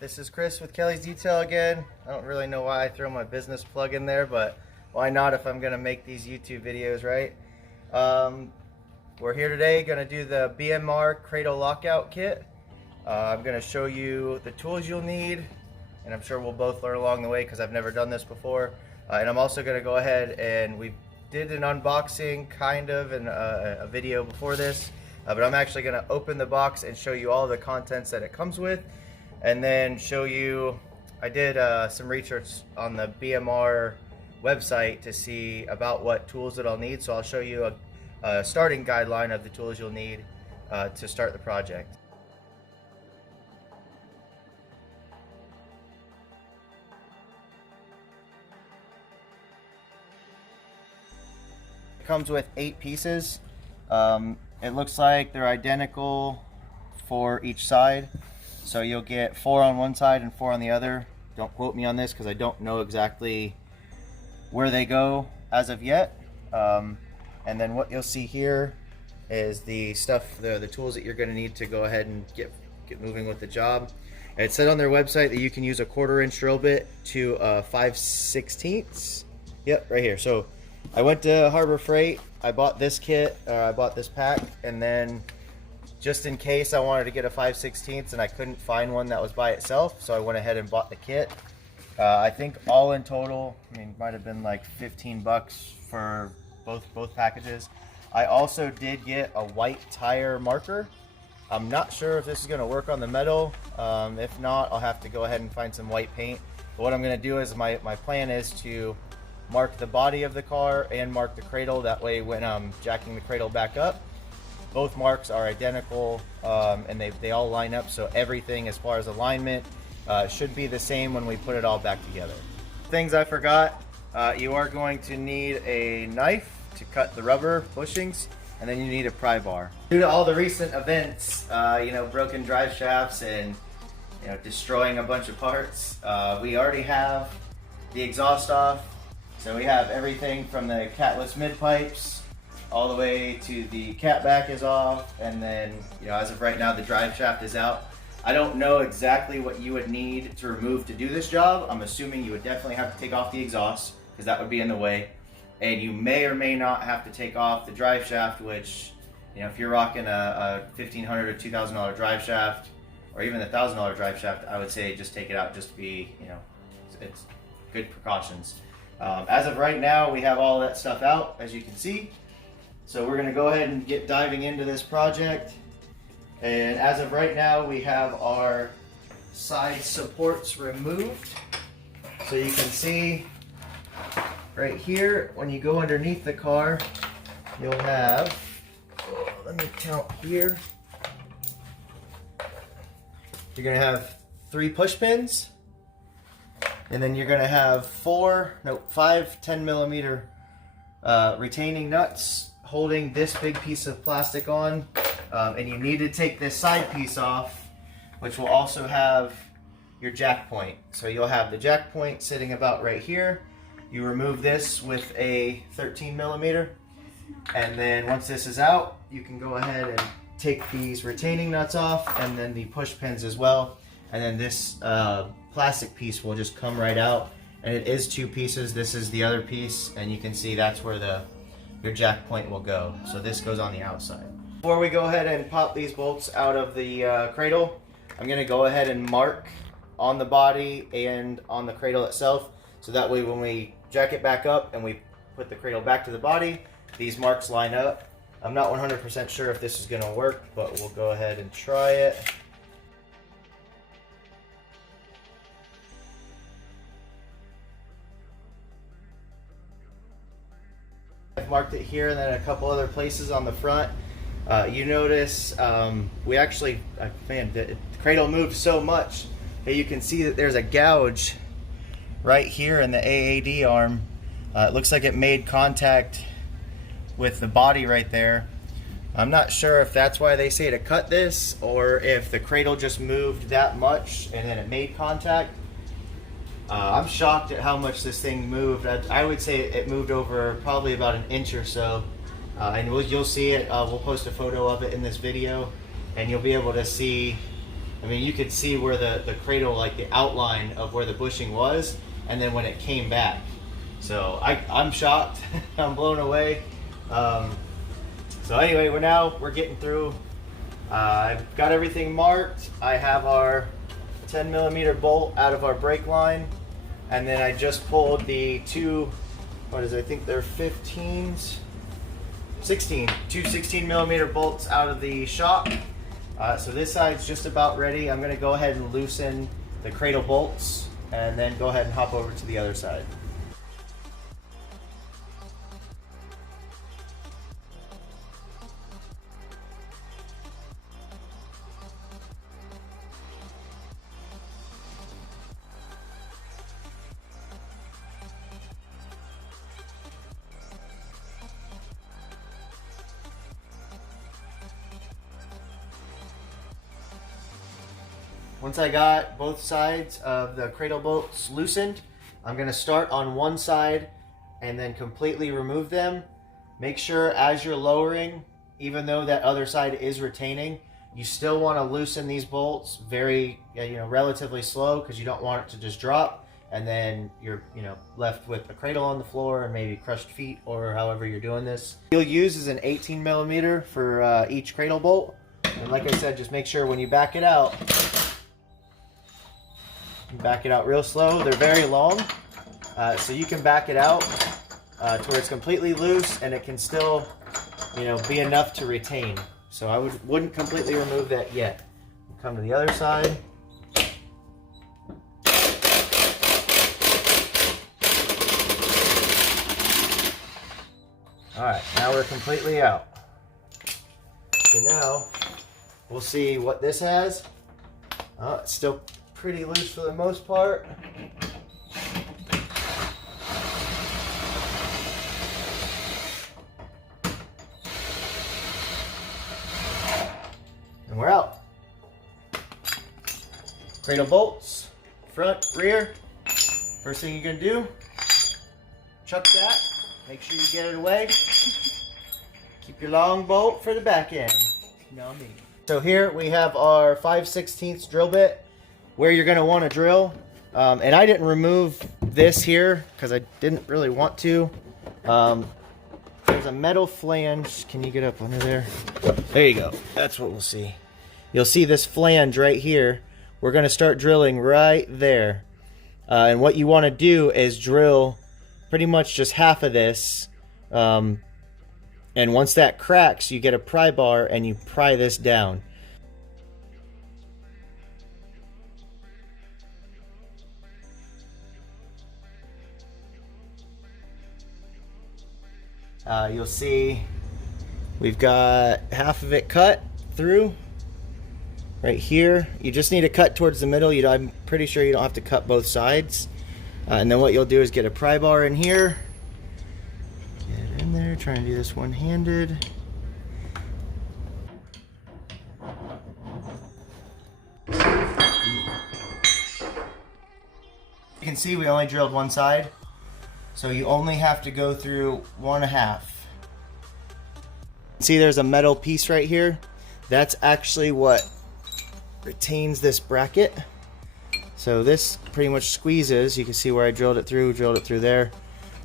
This is Chris with Kelley's Detail again. I don't really know why I throw my business plug in there, but why not if I'm going to make these YouTube videos, right? We're here today going to do the BMR Cradle Lockout Kit. I'm going to show you the tools you'll need, and I'm sure we'll both learn along the way because I've never done this before. And I'm also going to go ahead and we did an unboxing kind of in a video before this, but I'm actually going to open the box and show you all the contents that it comes with. And then show you, I did some research on the BMR website to see about what tools that I'll need. So I'll show you a starting guideline of the tools you'll need to start the project. It comes with 8 pieces. It looks like they're identical for each side. So you'll get 4 on one side and 4 on the other. Don't quote me on this because I don't know exactly where they go as of yet. And then what you'll see here is the stuff, the tools that you're going to need to go ahead and get moving with the job. It said on their website that you can use a 1/4-inch drill bit to 5/16. Yep, right here. So I went to Harbor Freight. I bought this kit, I bought this pack, and then just in case I wanted to get a 5/16 and I couldn't find one that was by itself, so I went ahead and bought the kit. I think all in total, I mean, might have been like 15 bucks for both packages. I also did get a white tire marker. I'm not sure if this is going to work on the metal. If not, I'll have to go ahead and find some white paint. But what I'm going to do is my plan is to mark the body of the car and mark the cradle. That way when I'm jacking the cradle back up, both marks are identical, and they all line up, so everything as far as alignment should be the same when we put it all back together. Things I forgot, you are going to need a knife to cut the rubber bushings, and then you need a pry bar. Due to all the recent events, broken drive shafts and destroying a bunch of parts, we already have the exhaust off, so we have everything from the catless mid pipes all the way to the cat back is off, and then as of right now the drive shaft is out. I don't know exactly what you would need to remove to do this job. I'm assuming you would definitely have to take off the exhaust because that would be in the way, and you may or may not have to take off the drive shaft, which if you're rocking a $1,500 or $2,000 drive shaft, or even a $1,000 drive shaft, I would say just take it out, just to be it's good precautions. As of right now, we have all that stuff out, as you can see. So we're going to go ahead and get diving into this project. And as of right now, we have our side supports removed. So you can see right here, when you go underneath the car, you'll have, let me count here. You're going to have 3 push pins. And then you're going to have 5 10mm retaining nuts holding this big piece of plastic on, and you need to take this side piece off, which will also have your jack point. So you'll have the jack point sitting about right here. You remove this with a 13mm, and then once this is out, you can go ahead and take these retaining nuts off, and then the push pins as well, and then this plastic piece will just come right out. And it is 2 pieces. This is the other piece, and you can see that's where your jack point will go. So this goes on the outside. Before we go ahead and pop these bolts out of the cradle, I'm going to go ahead and mark on the body and on the cradle itself, so that way when we jack it back up and we put the cradle back to the body, these marks line up. I'm not 100% sure if this is going to work, but we'll go ahead and try it. I've marked it here and then a couple other places on the front. You notice we actually, the cradle moved so much that you can see that there's a gouge right here in the AAD arm. It looks like it made contact with the body right there. I'm not sure if that's why they say to cut this, or if the cradle just moved that much and then it made contact. I'm shocked at how much this thing moved. I would say it moved over probably about an inch or so. And you'll see it. We'll post a photo of it in this video, and you'll be able to see I mean, you could see where the cradle, like the outline of where the bushing was, and then when it came back. So I'm shocked. I'm blown away. So anyway, we're getting through. I've got everything marked. I have our 10mm bolt out of our brake line, and then I just pulled the two, I think they're 15s, 16, two 16mm bolts out of the shop. So this side's just about ready. I'm gonna go ahead and loosen the cradle bolts and then go ahead and hop over to the other side. Once I got both sides of the cradle bolts loosened, I'm going to start on one side and then completely remove them. Make sure as you're lowering, even though that other side is retaining, you still want to loosen these bolts very, relatively slow, because you don't want it to just drop and then you're, left with a cradle on the floor and maybe crushed feet, or however you're doing this. You'll use is an 18mm for each cradle bolt. And like I said, just make sure when you back it out real slow. They're very long, so you can back it out to where it's completely loose and it can still, be enough to retain. So I wouldn't completely remove that yet. Come to the other side. All right, now we're completely out. So now we'll see what this has. It's still pretty loose for the most part. And we're out. Cradle bolts, front, rear. First thing you're gonna do, chuck that. Make sure you get it away. Keep your long bolt for the back end. You know me. So here we have our 5/16 drill bit, where you're going to want to drill. And I didn't remove this here because I didn't really want to. There's a metal flange. Can you get up under there? There you go. That's what we'll see. You'll see this flange right here. We're going to start drilling right there. And what you want to do is drill pretty much just half of this. And once that cracks, you get a pry bar and you pry this down. You'll see we've got half of it cut through right here. You just need to cut towards the middle. I'm pretty sure you don't have to cut both sides. And then what you'll do is get a pry bar in here. Get in there, try and do this one-handed. You can see we only drilled one side. So you only have to go through 1/2. See, there's a metal piece right here. That's actually what retains this bracket. So this pretty much squeezes. You can see where I drilled it through there.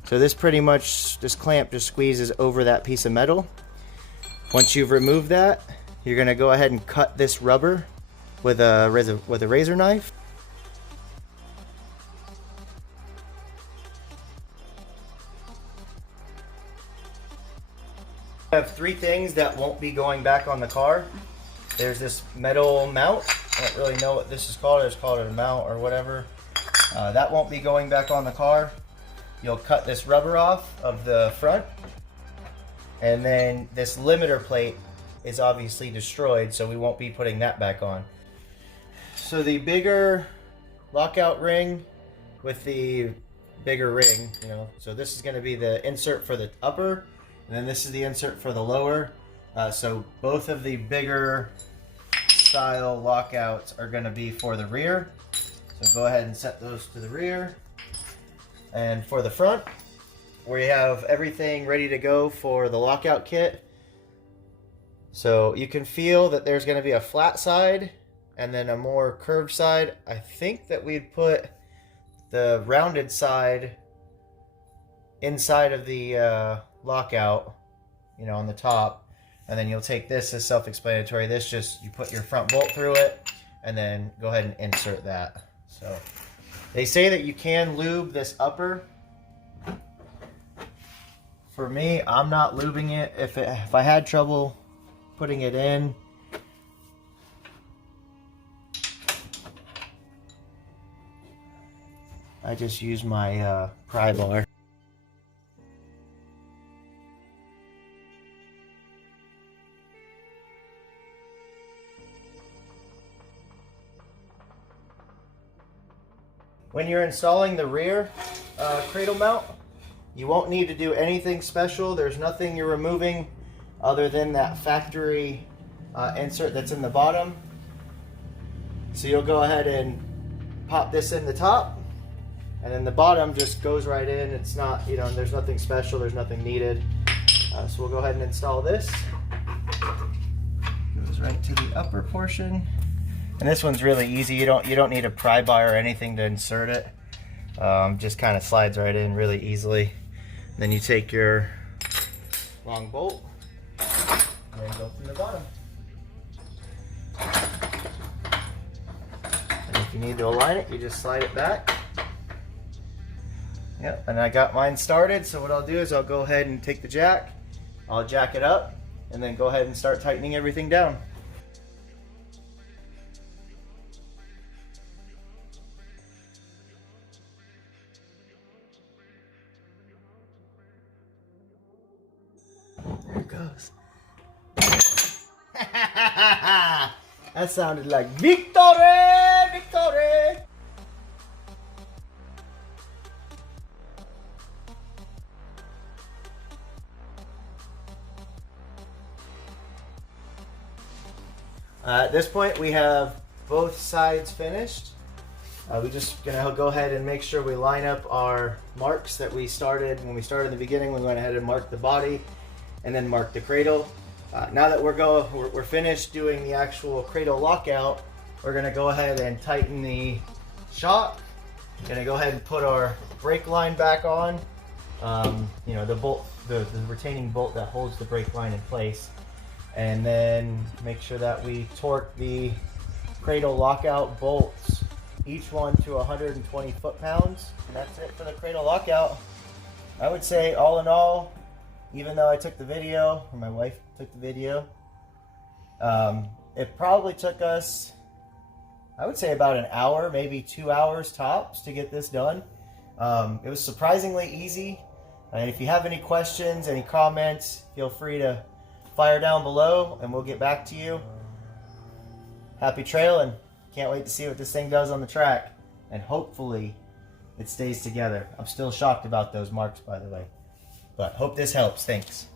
So this clamp just squeezes over that piece of metal. Once you've removed that, you're gonna go ahead and cut this rubber with a razor knife. I have 3 things that won't be going back on the car. There's this metal mount. I don't really know what this is called. I just call it a mount or whatever. That won't be going back on the car. You'll cut this rubber off of the front. And then this limiter plate is obviously destroyed, so we won't be putting that back on. So the bigger lockout ring with the bigger ring, so this is going to be the insert for the upper. And then this is the insert for the lower. So both of the bigger style lockouts are going to be for the rear. So go ahead and set those to the rear. And for the front, we have everything ready to go for the lockout kit. So you can feel that there's going to be a flat side and then a more curved side. I think that we'd put the rounded side inside of the lockout, you know, on the top, and then you'll take this as self-explanatory. This just, you put your front bolt through it and then go ahead and insert that. So they say that you can lube this upper. For me, I'm not lubing it. If I had trouble putting it in, I just use my pry bar. When you're installing the rear cradle mount, you won't need to do anything special. There's nothing you're removing other than that factory insert that's in the bottom. So you'll go ahead and pop this in the top, and then the bottom just goes right in. It's not, you know, there's nothing special, there's nothing needed. So we'll go ahead and install this. Goes right to the upper portion. And this one's really easy. You don't need a pry bar or anything to insert it. Just kind of slides right in really easily. Then you take your long bolt and then go from the bottom. And if you need to align it, you just slide it back. Yep, and I got mine started, so what I'll do is I'll go ahead and take the jack, I'll jack it up, and then go ahead and start tightening everything down. There it goes. That sounded like victory! Victory! At this point, we have both sides finished. We're just gonna go ahead and make sure we line up our marks that we started when we started in the beginning. We went ahead and marked the body and then marked the cradle. Now that we're finished doing the actual cradle lockout, we're gonna go ahead and tighten the shock. Gonna go ahead and put our brake line back on. You know, the bolt, the retaining bolt that holds the brake line in place. And then make sure that we torque the cradle lockout bolts, each one to 120 foot-pounds. And that's it for the cradle lockout. I would say all in all, even though I took the video, or my wife took the video, it probably took us, I would say about an hour, maybe 2 hours tops to get this done. It was surprisingly easy. And if you have any questions, any comments, feel free to fire down below and we'll get back to you. Happy trailing. Can't wait to see what this thing does on the track. And hopefully it stays together. I'm still shocked about those marks, by the way. But hope this helps. Thanks.